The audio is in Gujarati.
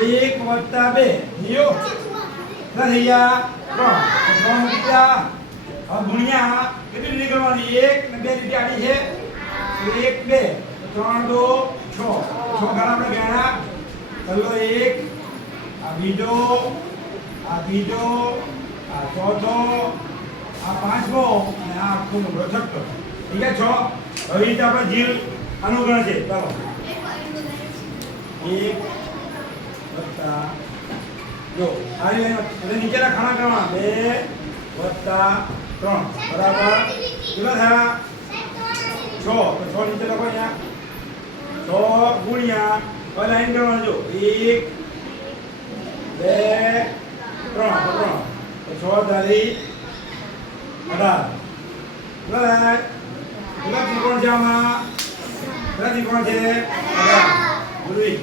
1 + 2 થયો ના થઈ ગયા 3 બીજા હવે ગુણ્યા કેટલી લીટી કરવાની 1 ને 2 લીટી આડી છે 1 2 3 2 6 6 ઘણા આપણે ગણ્યા ચલો 1 આ બીજો આ ચોથો આ પાંચમો અને આ આખો નંબર છઠ્ઠો ઠીક છે 6 હવે રીતે આપણે જીલ અનુગણ છે ચાલો 1 વત્તા જો આ રીતે નીચેના ખાના કરવા 2 વત્તા 3 બરાબર કેટલા થયા 6 તો 6 નીચે લખો અહીંયા 6 ગુણ્યા હવે લાઈન કરવાનું જો 1 2 3 તો 6 તારી 18 કેટલા ત્રિકોણ છે આમાં કેટલા ત્રિકોણ છે 18 બોલવી